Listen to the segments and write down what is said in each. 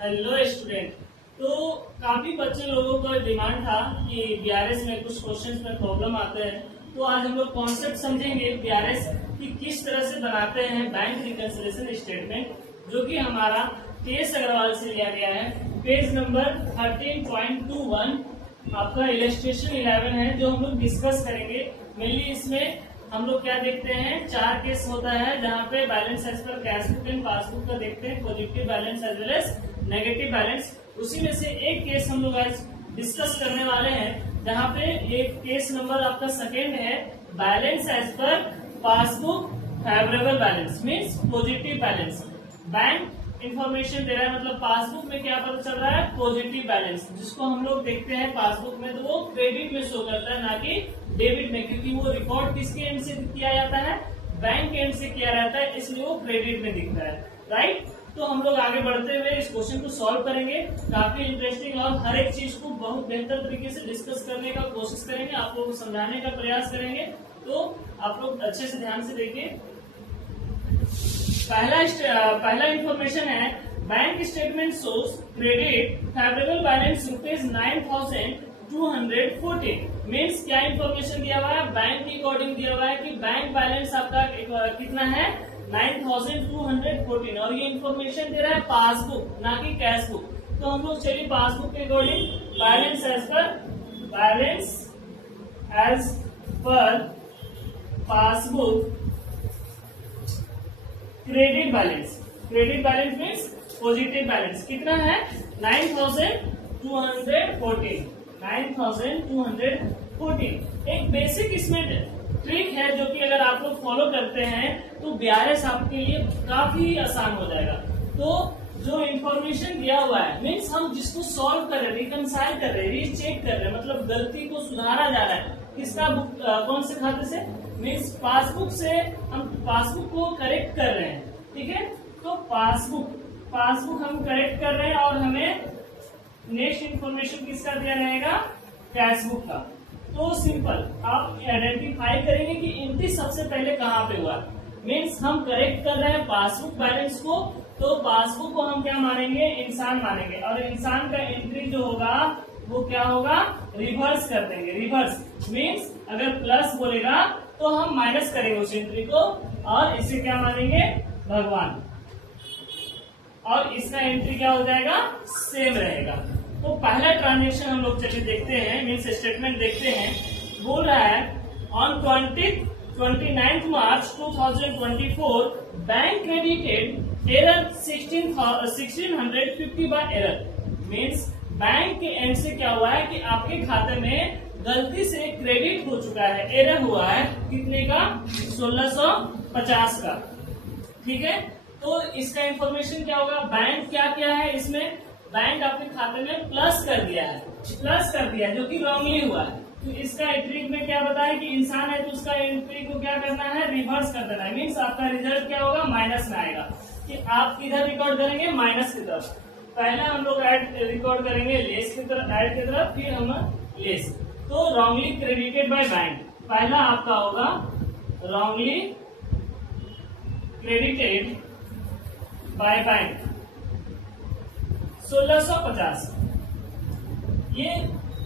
Hello student. तो काफी बच्चे लोगों का डिमांड था कि बीआरएस में कुछ क्वेश्चंस में प्रॉब्लम आते हैं, तो आज हम लोग कॉन्सेप्ट समझेंगे बीआरएस की किस तरह से बनाते हैं बैंक रिकंसिलिएशन स्टेटमेंट, जो कि हमारा केएस अग्रवाल से लिया गया है। पेज नंबर 13.21 आपका इलस्ट्रेशन 11 है जो हम लोग डिस्कस करेंगे। मेनली इसमें हम लोग क्या देखते हैं, 4 केस होता है जहाँ पे balance as per cash book and passbook का देखते हैं, positive balance as well as negative balance. उसी में से एक केस हम लोग आज डिस्कस करने वाले हैं जहाँ पे एक केस नंबर आपका सेकेंड है, balance as per passbook favourable balance means positive balance. Bank information दे रहा है, मतलब पासबुक में क्या पता चल रहा है, पॉजिटिव बैलेंस, जिसको हम लोग देखते हैं पासबुक में तो वो क्रेडिट में शो करता है, ना कि डेबिट में, क्योंकि वो रिकॉर्ड किसके एंड से किया जाता है, बैंक के एंड से किया जाता है, इसलिए वो क्रेडिट में दिखता है। राइट। तो हम लोग आगे बढ़ते हुए इस क्वेश्चन को सॉल्व करेंगे। काफी इंटरेस्टिंग और हर एक चीज को बहुत बेहतर तरीके से डिस्कस करने का कोशिश करेंगे, आप लोगों को समझाने का प्रयास करेंगे। तो आप लोग अच्छे से ध्यान से देखिए। पहला इंफॉर्मेशन है, bank statement shows credit favourable balance ₹9,240। Means क्या इंफॉर्मेशन दिया हुआ है, बैंक के अकॉर्डिंग दिया हुआ है कि बैंक बैलेंस आपका कितना है, 9,214, और ये इंफॉर्मेशन दे रहा है पासबुक ना कि कैश बुक। तो हम लोग चलिए पासबुक के according balance as per passbook credit balance means positive balance कितना है, 9,214। एक बेसिक इसमें ट्रिक है जो कि अगर आप लोग फॉलो करते हैं तो बीआरएस आपके लिए काफी आसान हो जाएगा। तो जो इंफॉर्मेशन दिया हुआ है मीन्स हम जिसको सॉल्व कर रहे हैं, रिकंसाइल कर रहे हैं, रीचेक कर रहे हैं, मतलब गलती को सुधारा जा रहा है, किसका कौन से खाते से, मीन्स पासबुक से हम पासबुक को करेक्ट कर रहे हैं। ठीक है, तो पासबुक हम करेक्ट कर रहे हैं और हमें नेक्स्ट इंफॉर्मेशन किसका दिया रहेगा, कैशबुक का। तो सिंपल आप आइडेंटिफाई करेंगे कि एंट्री सबसे पहले कहाँ पे हुआ। मीन्स हम करेक्ट कर रहे हैं पासबुक बैलेंस को, तो पासबुक को हम क्या मानेंगे, इंसान मानेंगे, और इंसान का एंट्री जो होगा वो क्या होगा, रिवर्स कर देंगे। रिवर्स मीन्स अगर प्लस बोलेगा तो हम माइनस करेंगे उस एंट्री को, और इसे क्या मानेंगे, भगवान, और इसका एंट्री क्या हो जाएगा, सेम रहेगा। तो पहला ट्रांजेक्शन हम लोग चलिए देखते हैं, मीन्स स्टेटमेंट देखते हैं। बोल रहा है on 29th March 2024 bank credited error 1650 by error. Means bank के एंड से क्या हुआ है कि आपके खाते में गलती से क्रेडिट हो चुका है, एरर हुआ है, कितने का, 1650 का। ठीक है, तो इसका इंफॉर्मेशन क्या होगा, बैंक क्या किया है, इसमें बैंक आपके खाते में प्लस कर दिया है जो कि रॉन्गली हुआ है। तो इसका एंट्री में क्या बताया कि इंसान है तो उसका एंट्री को क्या करना है, रिवर्स कर देना है। मीन्स आपका रिजल्ट क्या होगा, माइनस में आएगा। कि आप किधर रिकॉर्ड करेंगे, माइनस की तरफ। पहला हम लोग रिकॉर्ड करेंगे लेस की तरफ, ऐड की तरफ, फिर हम लेस। तो रॉन्गली क्रेडिटेड बाय बैंक, पहला आपका होगा रॉन्गली क्रेडिटेड बाय बैंक 1650। ये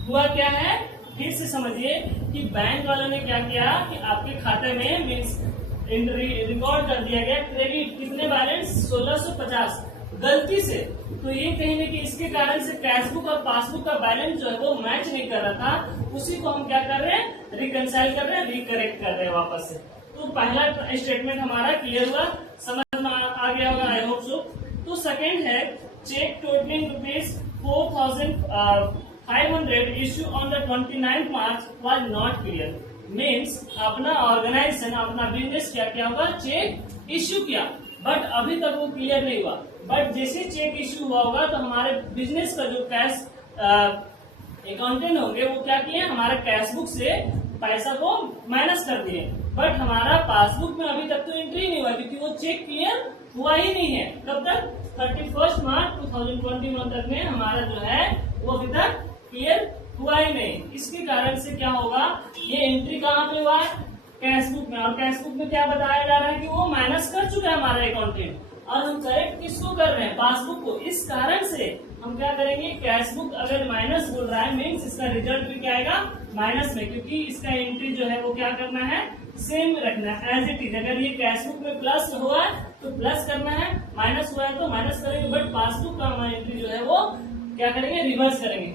हुआ क्या है, फिर से समझिए कि बैंक वालों ने क्या किया कि आपके खाते में मीन्स रिकॉर्ड कर दिया गया क्रेडिट, कितने बैलेंस, 1650 गलती से। तो ये कहेंगे कि इसके कारण से कैशबुक और पासबुक का बैलेंस जो है वो मैच नहीं कर रहा था, उसी को हम क्या कर रहे हैं, रिकंसाइल कर रहे हैं, रिकरेक्ट कर रहे हैं वापस से। तो पहला स्टेटमेंट हमारा क्लियर हुआ, समझ में आ गया होगा, आई होप सो। तो सेकेंड है, cheque totalling ₹4,500 issue on the 29th March was not clear। Means अपना ऑर्गेनाइजेशन, अपना बिजनेस क्या होगा, चेक इश्यू किया, बट अभी तक वो क्लियर नहीं हुआ। बट जैसे चेक इश्यू हुआ होगा तो हमारे बिजनेस का जो कैश अकाउंटेंट होंगे वो क्या किए, हमारे कैश बुक से पैसा को माइनस कर दिए, बट हमारा पासबुक में अभी तक तो एंट्री नहीं हुआ, क्योंकि वो चेक क्लियर हुआ ही नहीं है। कब तक, 31 मार्च 2021 तक में हमारा जो है वो अभी तक क्लियर हुआ ही नहीं। इसके कारण से क्या होगा, ये एंट्री कहाँ पे हुआ है, कैश बुक में, और कैश बुक में क्या बताया जा रहा है कि वो माइनस कर चुका है हमारा अकाउंटेंट, और हम करेक्ट किसको कर रहे हैं, पासबुक को। इस कारण से हम क्या करेंगे, कैश बुक अगर माइनस बोल रहा है मीन्स इसका रिजल्ट भी क्या आएगा, माइनस में, क्योंकि इसका एंट्री जो है वो क्या करना है, सेम रखना है एज इट इज। अगर ये कैश बुक में प्लस हुआ है तो प्लस करना है, माइनस हुआ है तो माइनस करेंगे, बट पासबुक का हमारा एंट्री जो है वो क्या करेंगे, रिवर्स करेंगे।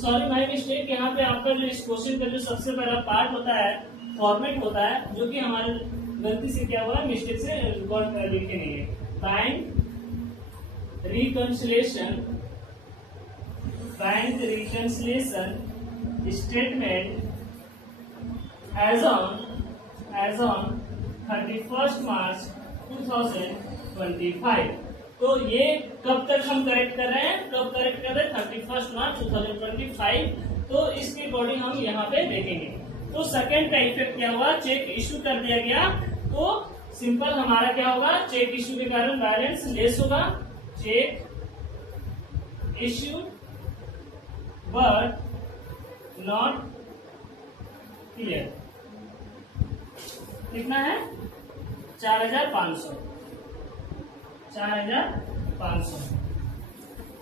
सॉरी माय मिस्टेक, यहाँ पे आपका जो इस क्वेश्चन का जो सबसे पहला पार्ट होता है फॉर्मेट होता है, जो कि हमारे गलती से क्या हुआ है, मिस्टेक से रिकॉर्ड लिखे नहीं है। Bank reconciliation statement as on 31 March 2025। तो ये कब तक हम करेक्ट कर रहे हैं, कब करेक्ट कर रहे हैं, 31 मार्च 2025। तो इसके अकॉर्डिंग हम यहाँ पे देखेंगे। तो सेकंड का इफेक्ट क्या हुआ, चेक इश्यू कर दिया गया, तो सिंपल हमारा क्या होगा, चेक इश्यू के कारण बैलेंस लेस होगा, cheque issue but not clear. कितना है, 4500।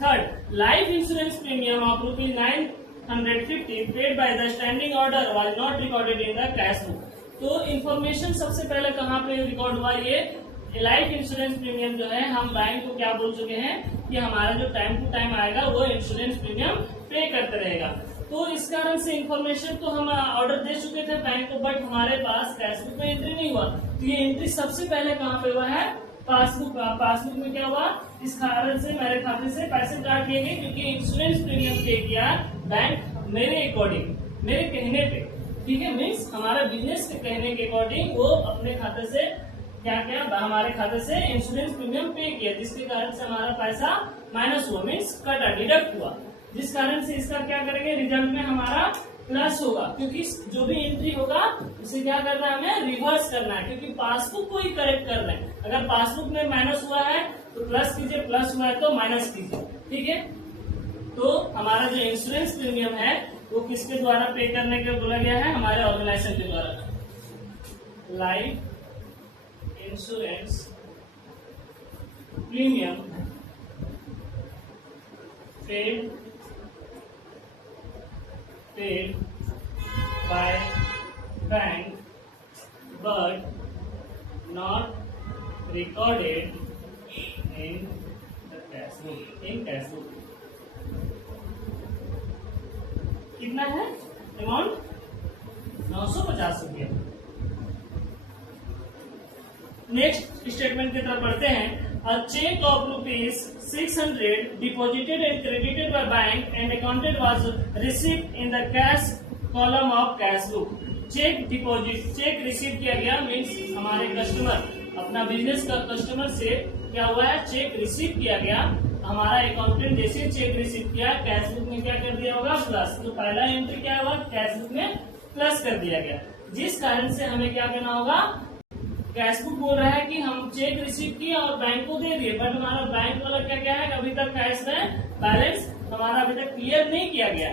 Third, life insurance premium of ₹950 paid by the standing order was not recorded in the cash book. तो इन्फॉर्मेशन सबसे पहले कहाँ पे रिकॉर्ड हुआ, ये लाइफ इंश्योरेंस प्रीमियम जो है, हम बैंक को क्या बोल चुके हैं कि हमारा जो टाइम टू टाइम आएगा वो इंश्योरेंस प्रीमियम पे करते रहेगा। तो इस कारण से इन्फॉर्मेशन तो हम ऑर्डर दे चुके थे बैंक को, बट हमारे पास कैश बुक में एंट्री नहीं हुआ। तो ये एंट्री सबसे पहले कहाँ पे हुआ है, पासबुक में क्या हुआ, इस कारण से मेरे खाते से पैसे काट लिए गए, क्योंकि इंश्योरेंस प्रीमियम पे किया बैंक मेरे अकॉर्डिंग, मेरे कहने पे, ठीक है, मीन्स हमारा बिजनेस के कहने के अकॉर्डिंग वो अपने खाते से क्या हमारे खाते से इंश्योरेंस प्रीमियम पे किया, जिसके कारण से हमारा पैसा माइनस हुआ, मीन्स कटा, डिडक्ट हुआ, जिस कारण से इसका क्या करेंगे, रिजल्ट में हमारा प्लस होगा, क्योंकि जो भी एंट्री होगा उसे क्या करना है, हमें रिवर्स करना है, क्योंकि पासबुक को ही करेक्ट कर रहे हैं। अगर पासबुक में माइनस हुआ है तो प्लस कीजिए, प्लस हुआ है तो माइनस कीजिए, ठीक है। तो हमारा जो इंश्योरेंस प्रीमियम है वो किसके द्वारा पे करने के बोला गया है, हमारे ऑर्गेनाइजेशन के द्वारा। Life insurance premium paid by bank but not recorded in the cash book। कितना है अमाउंट, 950 रुपया। नेक्स्ट स्टेटमेंट की तरफ बढ़ते हैं। A check of ₹600 deposited and credited by bank and accounted was received in the cash column of cash book। Cheque deposit, cheque receive किया गया, means हमारे कस्टमर, अपना बिजनेस का कस्टमर से क्या हुआ है, चेक रिसीव किया गया, हमारा अकाउंटेंट जैसे चेक रिसीव किया, कैश बुक में क्या कर दिया होगा, प्लस। तो पहला एंट्री क्या हुआ, कैश बुक में प्लस कर दिया गया, जिस कारण से हमें क्या करना होगा, कैश बुक बोल रहा है कि हम चेक रिसीव किए और बैंक को दे दिए, बट हमारा बैंक वाला क्या है, अभी तक कैश में बैलेंस हमारा अभी तक क्लियर नहीं किया गया।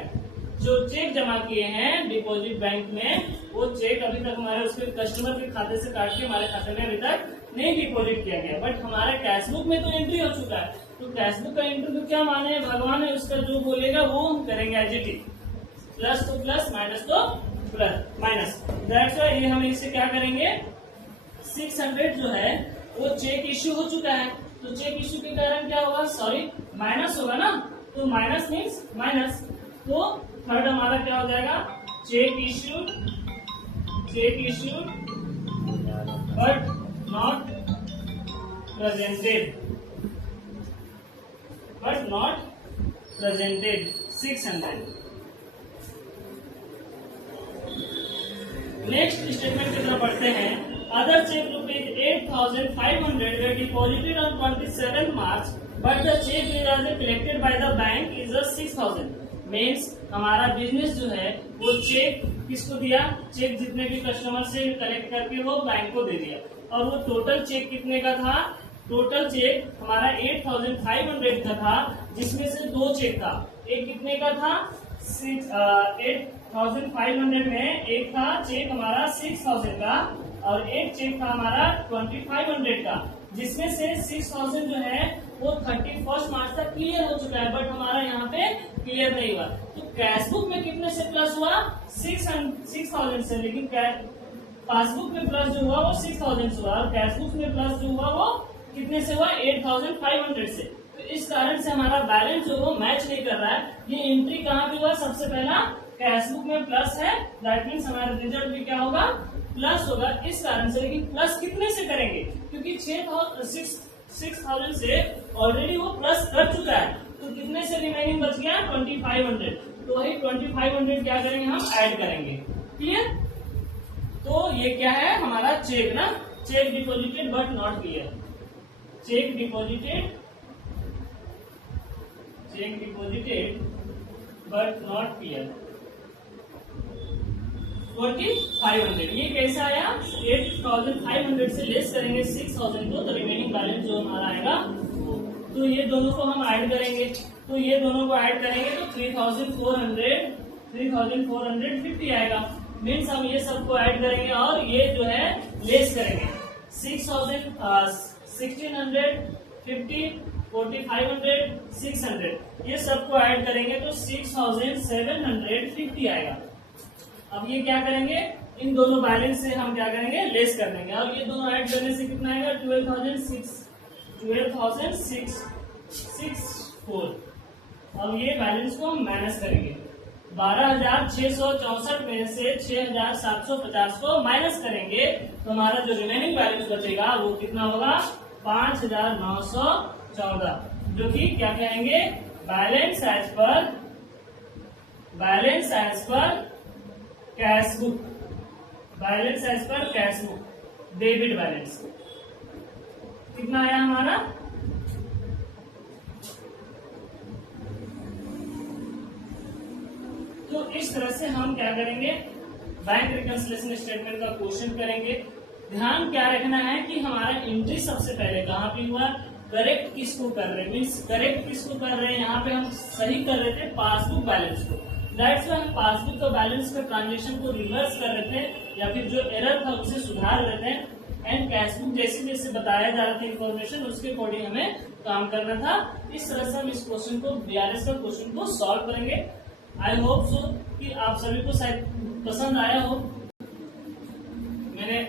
जो चेक जमा किए हैं डिपॉजिट बैंक में, वो चेक अभी तक हमारे उसके कस्टमर के खाते से काट के हमारे खाते में अभी तक नहीं डिपॉजिट किया गया, बट हमारे कैश बुक में तो एंट्री हो चुका है। तो कैश बुक का एंट्री तो क्या माने, भगवान है, उसका जो बोलेगा वो हम करेंगे एज इट इज, प्लस तो प्लस, माइनस तो प्लस माइनस। दैट्स व्हाई ये हम इसे क्या करेंगे, 600 जो है वो चेक इश्यू हो चुका है, तो चेक इश्यू के कारण क्या होगा, सॉरी माइनस होगा ना, तो माइनस मीन्स माइनस। तो थर्ड हमारा क्या हो जाएगा, cheque issued but not presented 600। Next statement की तरफ बढ़ते हैं। Other cheque ₹8,500 were deposited on 27 March, but the check collected by the bank is 6,000। Means हमारा बिजनेस जो है वो चेक किसको दिया, चेक जितने भी कस्टमर से कलेक्ट करके वो बैंक को दे दिया, और वो टोटल चेक कितने का था, टोटल चेक हमारा 8,500 का था, जिसमें से दो चेक था, एक कितने का था, 8,500 में एक था चेक हमारा 6,000 का, और एक चेक था हमारा 2,500 का। जिसमें से 6000 जो है वो 31 मार्च तक क्लियर हो चुका है, बट हमारा यहाँ पे क्लियर नहीं हुआ। तो कैश बुक में कितने से प्लस हुआ? 6000 से, लेकिन पासबुक में प्लस जो हुआ वो 6000 से हुआ, और कैश बुक में प्लस जो हुआ वो कितने से हुआ? 8500 से। तो इस कारण से हमारा बैलेंस जो वो मैच नहीं कर रहा है। ये एंट्री कहाँ पे हुआ? सबसे पहला कैश बुक में प्लस है, दैट मीन्स हमारा रिजल्ट भी क्या होगा? प्लस होगा। इस कारण से, लेकिन प्लस कितने से करेंगे? क्योंकि 6000 से ऑलरेडी वो प्लस कर चुका है, तो कितने से रिमेनिंग बच गया? 2500। तो वही 2500 क्या करेंगे? हम ऐड करेंगे। क्लियर? तो ये क्या है? हमारा चेक ना, check deposited but not clear, check deposited but not clear 4500। ये कैसे आया? 8500 से लेस करेंगे 6000 को, तो रिमेनिंग बैलेंस जो हमारा आएगा, तो ये दोनों को हम ऐड करेंगे। तो ये दोनों को ऐड करेंगे तो 3450 आएगा। मीन्स हम ये सबको ऐड करेंगे और ये जो है लेस करेंगे। 1600, 50, 4500, 600 ये सबको ऐड करेंगे तो 6750 आएगा। अब ये क्या करेंगे? इन दोनों बैलेंस से हम क्या करेंगे? लेस कर देंगे, और ये दोनों ऐड करने से कितना आएगा? 12,664। अब ये बैलेंस को हम माइनस करेंगे। 12,664 में से 6,750 को माइनस करेंगे तो हमारा जो रिमेनिंग बैलेंस बचेगा वो कितना होगा? 5,914, जो कि क्या कहेंगे? Balance as per cash book, debit balance कितना आया हमारा? तो इस तरह से हम क्या करेंगे? बैंक रिकंसिलिएशन स्टेटमेंट का क्वेश्चन करेंगे। ध्यान क्या रखना है कि हमारा एंट्री सबसे पहले कहाँ पे हुआ? करेक्ट किसको कर रहे हैं? मीन्स करेक्ट किसको कर रहे हैं? यहाँ पे हम सही कर रहे थे पासबुक बैलेंस को, दैट्स वाई हम पासबुक का बैलेंस का ट्रांजेक्शन को रिवर्स कर रहे थे, या फिर जो एरर था उसे सुधार रहे थे। एंड कैश बुक जैसे जैसे बताया जा रहा था इन्फॉर्मेशन, उसके अकॉर्डिंग हमें काम करना था। इस तरह से हम इस क्वेश्चन को, बीआरएस का क्वेश्चन को सॉल्व करेंगे। आई होप सो कि आप सभी को शायद पसंद आया हो। मैंने